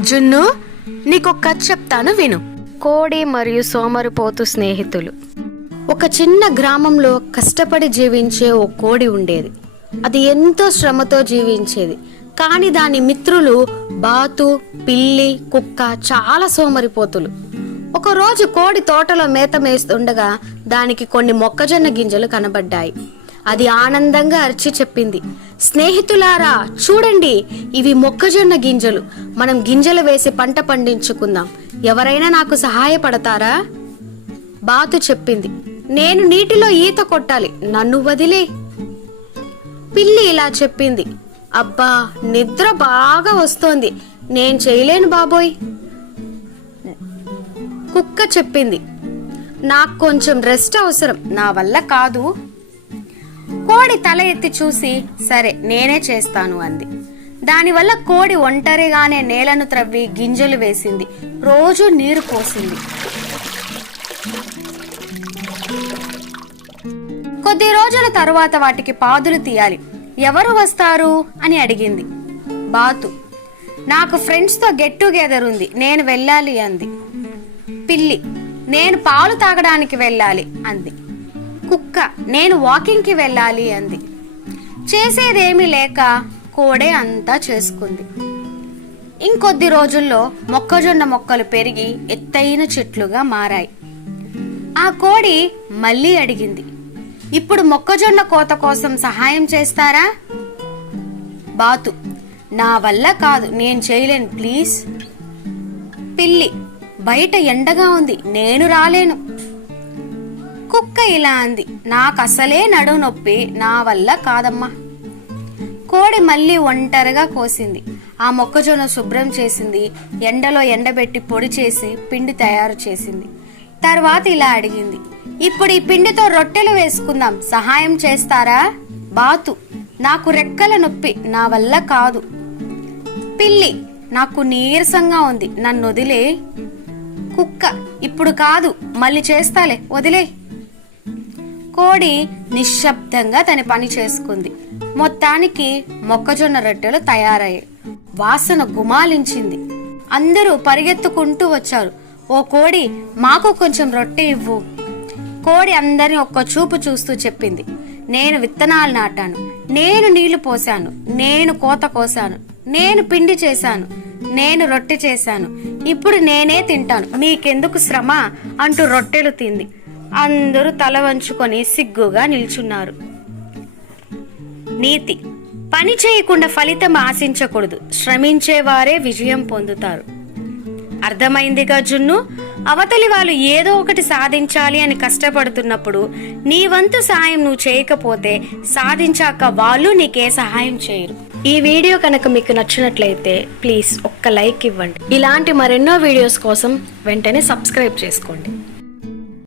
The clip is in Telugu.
జున్ను నీకొక కథ చెప్తాను విను. కోడి మరియు సోమరిపోతు స్నేహితులు. ఒక చిన్న గ్రామంలో కష్టపడి జీవించే ఓ కోడి ఉండేది. అది ఎంతో శ్రమతో జీవించేది. కానీ దాని మిత్రులు బాతు పిల్లి కుక్క చాలా సోమరిపోతులు. ఒకరోజు కోడి తోటలో మేత మేస్తుండగా దానికి కొన్ని మొక్కజొన్న గింజలు కనబడ్డాయి. అది ఆనందంగా అరిచి చెప్పింది. స్నేహితులారా చూడండి ఇవి మొక్కజొన్న గింజలు. మనం గింజలు వేసి పంట పండించుకుందాం. ఎవరైనా నాకు సహాయపడతారా? బాతు చెప్పింది. నేను నీటిలో ఈత కొట్టాలి. నన్ను వదిలే. పిల్లి ఇలా చెప్పింది. అబ్బా నిద్ర బాగా వస్తోంది. నేను చేయలేను బాబోయ్. కుక్క చెప్పింది. నాకు కొంచెం రెస్ట్ అవసరం. నా వల్ల కాదు. కోడి తల ఎత్తి చూసి సరే నేనే చేస్తాను అంది. దానివల్ల కోడి ఒంటరిగానే నేలను త్రవ్వి గింజలు వేసింది. రోజు నీరు పోసింది. కొద్ది రోజుల తరువాత వాటికి పాదులు తీయాలి. ఎవరు వస్తారు? అని అడిగింది. బాతు నాకు ఫ్రెండ్స్తో గెట్ టుగెదర్ ఉంది. నేను వెళ్ళాలి అంది. పిల్లి నేను పాలు తాగడానికి వెళ్ళాలి అంది. కుక్క నేను వాకింగ్కి వెళ్ళాలి అంది. చేసేదేమీ లేక కోడే అంతా చేసుకుంది. ఇంకొద్ది రోజుల్లో మొక్కజొన్న మొక్కలు పెరిగి ఎత్తైన చెట్లుగా మారాయి. ఆ కోడి మళ్ళీ అడిగింది ఇప్పుడు మొక్కజొన్న కోత కోసం సహాయం చేస్తారా? బాతు నా వల్ల కాదు నేను చేయలేను ప్లీజ్. పిల్లి బయట ఎండగా ఉంది నేను రాలేను. కుక్క ఇలా అంది. నాకు అసలే నడువు నొప్పి నా వల్ల కాదమ్మా. కోడి మళ్ళీ ఒంటరిగా కోసింది. ఆ మొక్కజొన్న శుభ్రం చేసింది. ఎండలో ఎండబెట్టి పొడి చేసి పిండి తయారు చేసింది. తర్వాత ఇలా అడిగింది. ఇప్పుడు ఈ పిండితో రొట్టెలు వేసుకుందాం. సహాయం చేస్తారా? బాతు నాకు రెక్కల నొప్పి నా వల్ల కాదు. పిల్లి నాకు నీరసంగా ఉంది. నన్ను వదిలే. కుక్క ఇప్పుడు కాదు. మళ్ళీ చేస్తాలే. వదిలే. కోడి నిశ్శబ్దంగా తన పని చేసుకుంది. మొత్తానికి మొక్కజొన్న రొట్టెలు తయారయ్యాయి. వాసన గుమాలించింది. అందరూ పరిగెత్తుకుంటూ వచ్చారు. ఓ కోడి మాకు కొంచెం రొట్టె ఇవ్వు. కోడి అందరిని ఒక్క చూపు చూస్తూ చెప్పింది. నేను విత్తనాలు నాటాను. నేను నీళ్ళు పోశాను. నేను కోత కోసాను నేను పిండి చేశాను. నేను రొట్టె చేశాను. ఇప్పుడు నేనే తింటాను. మీకెందుకు శ్రమ? అంటూ రొట్టెలు తింది. అందరూ తల వంచుకొని సిగ్గుగా నిల్చున్నారు. నీతి పని చేయకుండా ఫలితం ఆశించకూడదు. శ్రమించేవారే విజయం పొందుతారు. అర్థమైందిగా జున్ను అవతలి వాళ్ళు ఏదో ఒకటి సాధించాలి అని కష్టపడుతున్నప్పుడు నీ వంతు సాయం నువ్వు చేయకపోతే సాధించాక వాళ్ళు నీకే సహాయం చేయరు. ఈ వీడియో కనుక మీకు నచ్చినట్లయితే ప్లీజ్ ఒక్క లైక్ ఇవ్వండి. ఇలాంటి మరెన్నో వీడియోస్ కోసం వెంటనే సబ్స్క్రైబ్ చేసుకోండి.